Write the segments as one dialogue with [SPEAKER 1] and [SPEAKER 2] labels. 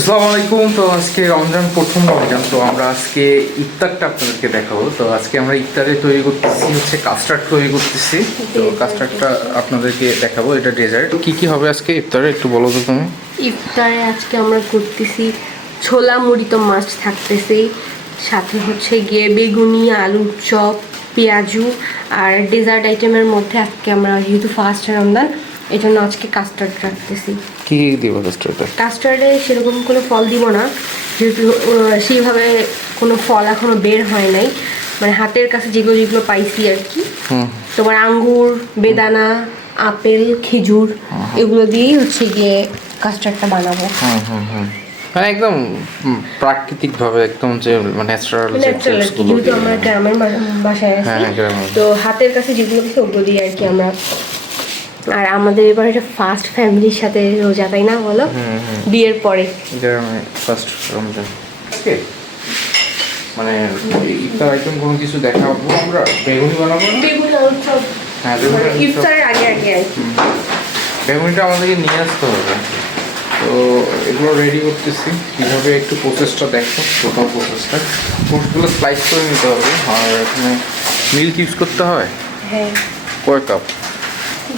[SPEAKER 1] আসসালামু আলাইকুম। তো আজকে রমজান প্রথম রমজান তো আমরা আজকে ইফতারটা আপনাদেরকে দেখাবো। তো আজকে আমরা ইফতারে তৈরি করতেছি হচ্ছে কাস্টার্ড তৈরি করতেছি। তো কাস্টার্ডটা আপনাদেরকে দেখাবো এটা ডেজার্ট কি কি হবে আজকে ইফতারে একটু বলো তো তুমি।
[SPEAKER 2] ইফতারে আজকে আমরা করতেছি ছোলা মুড়ি তো মাছ থাকতেছে সাথে হচ্ছে গিয়ে বেগুনি আলুর চপ পেঁয়াজু আর ডেজার্ট আইটেমের মধ্যে আজকে আমরা যেহেতু ফার্স্ট রমজান এই জন্য আজকে কাস্টার্ড রাখতেছি।
[SPEAKER 1] কি দিব কাস্টার্ডে
[SPEAKER 2] কাস্টার্ডে সেরকম কোনো ফল দিব না। যেহেতু সেইভাবে কোনো ফল এখনও বের হয় নাই। মানে হাতের কাছে যেগুলো যেগুলো পাইছি আর কি। তোমার আঙ্গুর বেদানা আপেল খেজুর এগুলো দিয়েই হচ্ছে গিয়ে কাস্টার্ডটা বানাবো।
[SPEAKER 1] মানে একদম প্রাকৃতিক ভাবে একদম যে ন্যাচারাল ফ্রুটসগুলো
[SPEAKER 2] যেহেতু আমরা গ্রামের বাসায়
[SPEAKER 1] হ্যাঁ,
[SPEAKER 2] আছি।
[SPEAKER 1] হ্যাঁ,
[SPEAKER 2] তো হাতের কাছে যেগুলো আছে ওগুলো দিয়ে আর কি আমরা আর আমাদের এবার একটা ফার্স্ট ফ্যামিলির সাথে রোজা তাই না বলো? বিয়ের পরে।
[SPEAKER 1] ফার্স্ট রমজান মানে ইফতার আইটেম কোনো কিছু দেখাবো আমরা? বেগুনি বানাবো?
[SPEAKER 2] বেগুন
[SPEAKER 1] হ্যাঁ
[SPEAKER 2] মানে
[SPEAKER 1] আলুর চপ।
[SPEAKER 2] ইফতারের আগে। আগে
[SPEAKER 1] বেগুনিটা আমাদেরকে নিয়ে আসতে হবে। তো এগুলো রেডি করতেছি। কীভাবে একটু প্রসেসটা দেখো টোটাল প্রসেসটা ফ্রুটসগুলো স্লাইস করে নিতে হবে। আর এখানে মিল্ক ইউজ করতে হয়?
[SPEAKER 2] হ্যাঁ।
[SPEAKER 1] কয় কাপ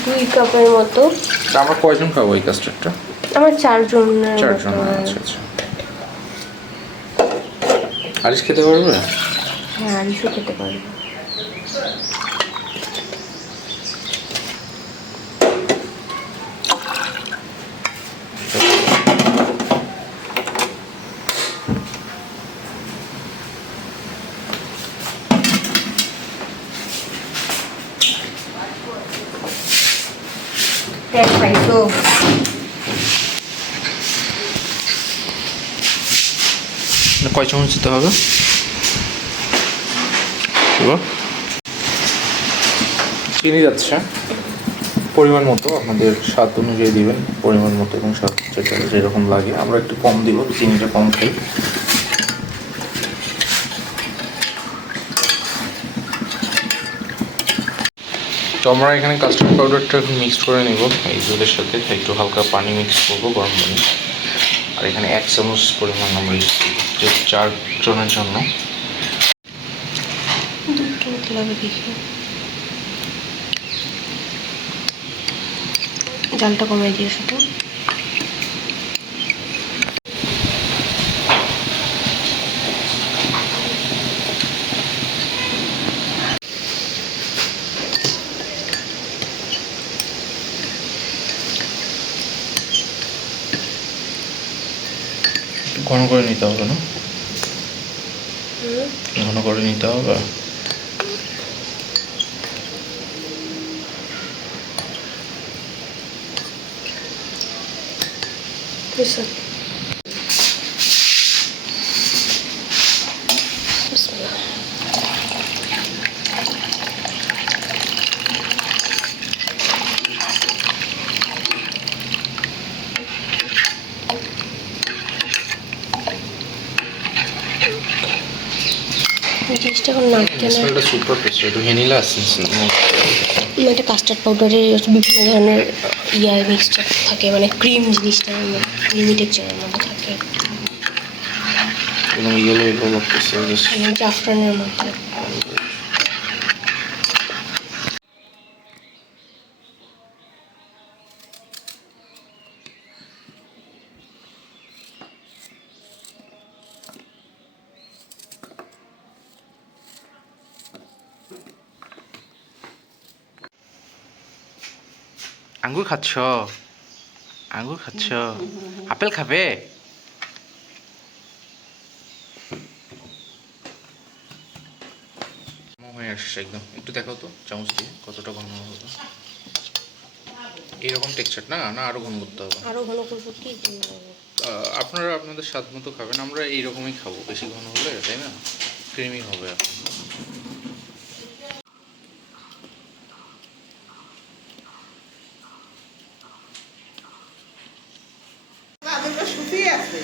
[SPEAKER 2] দুই কাপের মতো।
[SPEAKER 1] আমার কয়জন খাব এই কাস্টার্ডটা
[SPEAKER 2] আমার
[SPEAKER 1] চারজন
[SPEAKER 2] চারজন।
[SPEAKER 1] আচ্ছা আচ্ছা। আরিস খেতে পারবে?
[SPEAKER 2] হ্যাঁ আরিসও খেতে পারব। এক পাইছো
[SPEAKER 1] কয় চামচ দিতে হবে চিনি যাচ্ছে। পরিমাণ মতো আপনাদের স্বাদ অনুযায়ী দিবেন, পরিমাণ মতো এবং স্বাদ যেটা যেরকম লাগে। আমরা একটু কম দিব, চিনিটা কম খাই। তো আমরা এখানে কাস্টার্ড পাউডারটা এখন মিক্স করে নেব এই দুধের সাথে। একটু হালকা পানি মিক্স করব গরম পানি। আর এখানে এক চামচ পরিমাণ আমরা ইউজ করব, চারজনের জন্য।
[SPEAKER 2] জালটা কমে দিয়ে শুধু।
[SPEAKER 1] ঘন করে নিতে হবে না? ঘন করে নিতে হবে?
[SPEAKER 2] Listen. এই এখন নাটকে না
[SPEAKER 1] স্মেলটা সুপার পেস্ট এটা ভ্যানিলা এসেন্স
[SPEAKER 2] এটা কাস্টার্ড পাউডারের বিভিন্ন ধরনের ইয়ার মিক্সচার থাকে মানে ক্রিম জিনিসটার ক্রিমি টেক্সচারের মধ্যে থাকে।
[SPEAKER 1] এবং ইয়েলো ইয়েলো লাগতেছে
[SPEAKER 2] জাফরানের মধ্যে
[SPEAKER 1] আঙ্গুর খাচ্ছ? আঙ্গুর খাচ্ছ? আপেল খাবে? হয়ে আসছে একদম। একটু দেখাও তো চামচ দিয়ে কতটা ঘন হবে। এইরকম টেক্সচার না? না আরও ঘন করতে হবে।
[SPEAKER 2] আরও ঘন করব কি?
[SPEAKER 1] আপনারা আপনাদের স্বাদ মতো খাবেন আমরা এইরকমই খাব। বেশি ঘন হলে তাই না? ক্রিমি হবে এখন
[SPEAKER 3] শুকিয়ে আছে?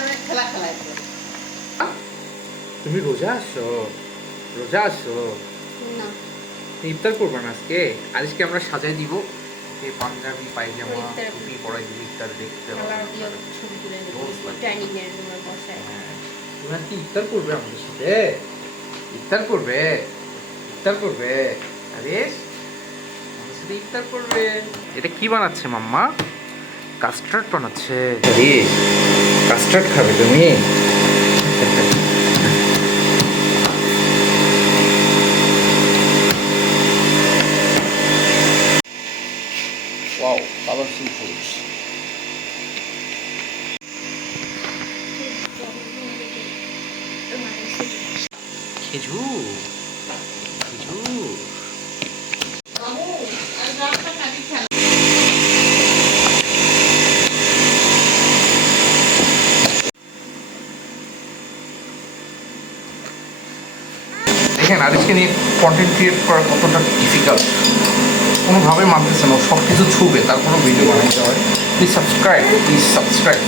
[SPEAKER 3] আমি খেলা খেলায়
[SPEAKER 1] তুমি রোজা আসছো? রোজা আসছো?
[SPEAKER 2] না।
[SPEAKER 1] ইফতার করবেন আজকে? আজকে আমরা সাজাই দিব। এই পাঞ্জাবি পায়জামা টুপি পরাই দিবি ইফতার দেখতে তুমি আজকে ইফতার করবে আমাদের সাথে? ইফতার করবে? ইফতার করবে? আরে আমাদের সাথে ইফতার করবে। এটা কি বানাচ্ছে মাম্মা? কাস্টার্ড বানাচ্ছে। কাস্টার্ড খাবে তুমি Wow, colorful foods. খেজুর খেজুর
[SPEAKER 3] বাবু, আর রাস্তা নাকি খেলা?
[SPEAKER 1] দেখেন আজকে নিয়ে কন্টেন্ট ক্রিয়েট করা কতটা ডিফিকাল্ট কোনোভাবে মানতেছে না সব কিছু ছুবে তার কোনো ভিডিও বানাইতে হয়। প্লিজ সাবস্ক্রাইব প্লিজ সাবস্ক্রাইব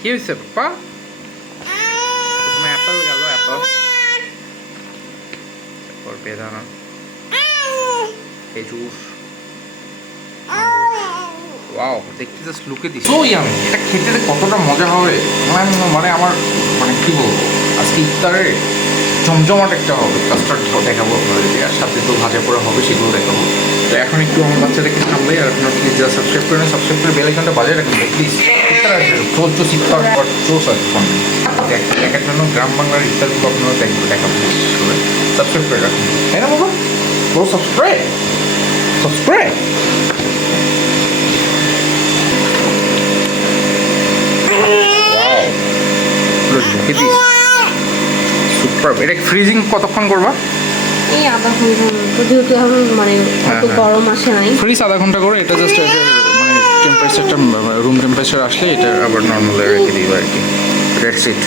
[SPEAKER 1] কি হয়েছে পাপা? প্রথমে অ্যাপেল গেল অ্যাপেল তারপর বেদানা। খেজুর। ওয়াও দেখতে জাস্ট লুকে দিস। সো ইয়ামি এটা খেতে যে কতটা মজা হবে মানে মানে আমার মানে কি বলব? আজকে ইফতারে জমজমাট একটা হবে। কাস্টার্ড দেখাবো আপনাদেরকে আর সাথে তো ভাজা পোড়া হবে সেগুলো দেখাবো। তো এখন একটু আমার বাচ্চাদেরকে সামলাই আর আপনারা প্লিজ যারা সাবস্ক্রাইব করে নেন সাবস্ক্রাইব করে বেল আইকনটা বাজায় রাখুন প্লিজ ইফতার আছে চোর চোস ইফতার পর আছে দেখার জন্য গ্রাম বাংলার ইফতারগুলো আপনারা দেখব দেখাবো সাবস্ক্রাইব করে রাখুন। তাই না বাবা? বড় সাবস্ক্রাইব সাবস্ক্রাইব সুপার এটা ফ্রিজিং কতক্ষণ করবা?
[SPEAKER 2] এই আধা ঘণ্টা। যেহেতু এখন মানে
[SPEAKER 1] হ্যাঁ, হ্যাঁ।
[SPEAKER 2] গরম আসে নাই।
[SPEAKER 1] ফ্রিজ আধা ঘণ্টা করে এটা জাস্ট এটা মানে টেম্পারেচারটা রুম টেম্পারেচার আসলে এটা আবার নর্মাল রেখে দিবা আর কি। সিট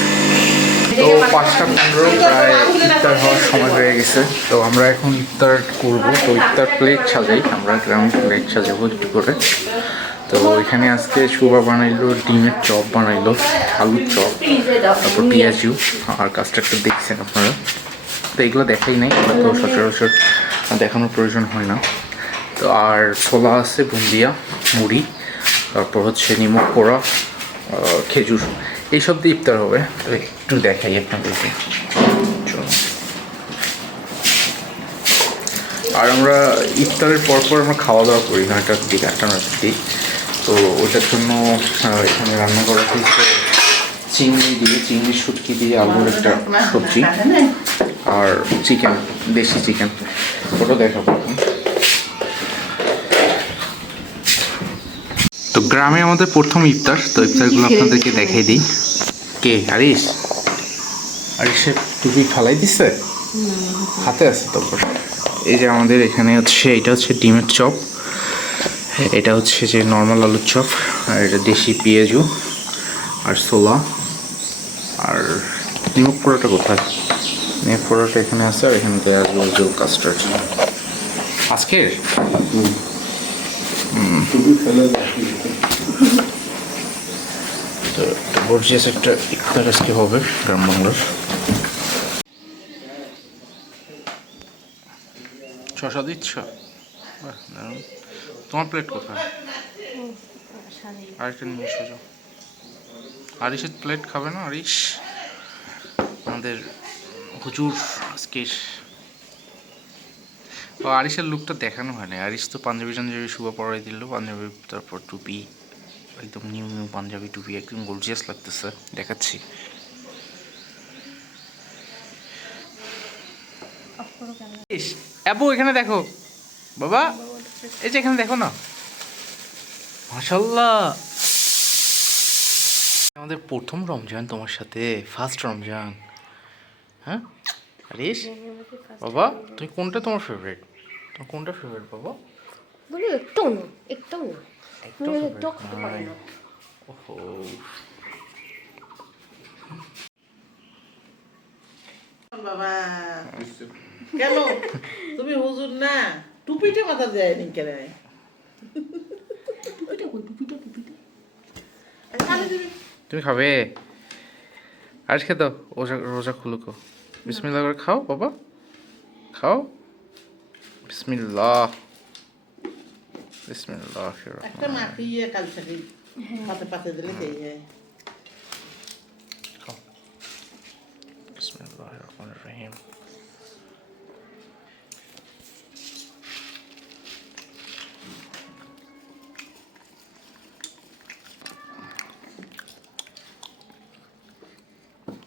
[SPEAKER 1] তো পাঁচটা পনেরো প্রায় ইফতার হওয়ার সময় হয়ে গেছে। তো আমরা এখন ইফতার করব। তো ইফতার প্লেট সাজাই। আমরা গ্রাম প্লেট সাজাবো একটু করে। তো এখানে আজকে শুভা বানাইলো, ডিমের চপ বানাইলো, আলুর চপ, তারপর পেঁয়াজু, আর কাস্টার্ডটা দেখছেন আপনারা। তো এগুলো দেখাই নাই, এগুলো তো সচরাচর দেখানোর প্রয়োজন হয় না। তো আর ছোলা আছে, বুন্দিয়া, মুড়ি, তারপর হচ্ছে নিমক পোড়া খেজুর, এইসব দিয়ে ইফতার হবে। তো একটু দেখাই আপনাদেরকে। আর আমরা ইফতারের পর পর আমরা খাওয়া দাওয়া করি নয়টার দিকে আটটা নয়টার দিক তো ওটার জন্য এখানে রান্না করা হয়েছে চিংড়ি দিয়ে চিংড়ি শুটকি দিয়ে আলুর একটা সবজি আর চিকেন দেশি চিকেন। ওটা দেখাবো এখন। তো গ্রামে আমাদের প্রথম ইফতার তো ইফতারগুলো আপনাদেরকে দেখাই দিই। কে? আরিস আরিসের টুপি ফালাই দিছে? হাতে আছে তারপর এই যে আমাদের এখানে হচ্ছে এটা হচ্ছে ডিমের চপ। এটা হচ্ছে যে নর্মাল আলুর চপ, আর এটা দেশি পেঁয়াজু আর সোলা আর নিমক পোড়াটা কোথায়? নিমক পোড়াটা এখানে আছে আর এখানে দেওয়া কাস্টার্ড আজকের? তো একটা ইফতার আজকে হবে গ্রাম বাংলার। শশা দিচ্ছ। তোমার প্লেট কোথায়? আরেকটা নিয়ে এসো যাও। আরিসের প্লেট খাবে না আরিস আমাদের হুজুর আজকের। ও আরিসের লুকটা দেখানো হয় না আরিস তো পাঞ্জাবি টাঞ্জাবি শুভ পরাই দিল পাঞ্জাবি তারপর টুপি একদম নিউ নিউ পাঞ্জাবি টুপি একদম গর্জিয়াস লাগতেছে। দেখাচ্ছি। অ্যাপু এখানে দেখো। বাবা এই যে এখানে দেখো না। মাশাল্লাহ আমাদের প্রথম রমজান তোমার সাথে ফার্স্ট রমজান। হ্যাঁ? আরিস বাবা তুমি কোনটা তোমার ফেভারিট তোমার কোনটা ফেভারিট বাবা?
[SPEAKER 2] বলি একটু না একটু না।
[SPEAKER 1] একটু ওহো।
[SPEAKER 3] বাবা কেন? তুমি হুজুর না? টুপিটা মাথা দেয় নি কেন
[SPEAKER 1] তুমি খাবে। আজকে দাও রোজা রোজা খুলুকো বিসমিল্লাহ করে খাও বাবা। খাও। বিসমিল্লাহ। বিসমিল্লাহ
[SPEAKER 3] একটা মাখিয়ে কাল থেকে পাতে পাতে দিলে খেয়ে যায়।
[SPEAKER 1] বিসমিল্লাহ রহমান রহিম।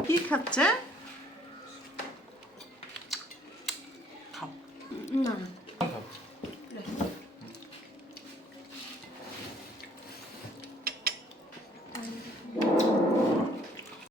[SPEAKER 3] কি খাচ্ছে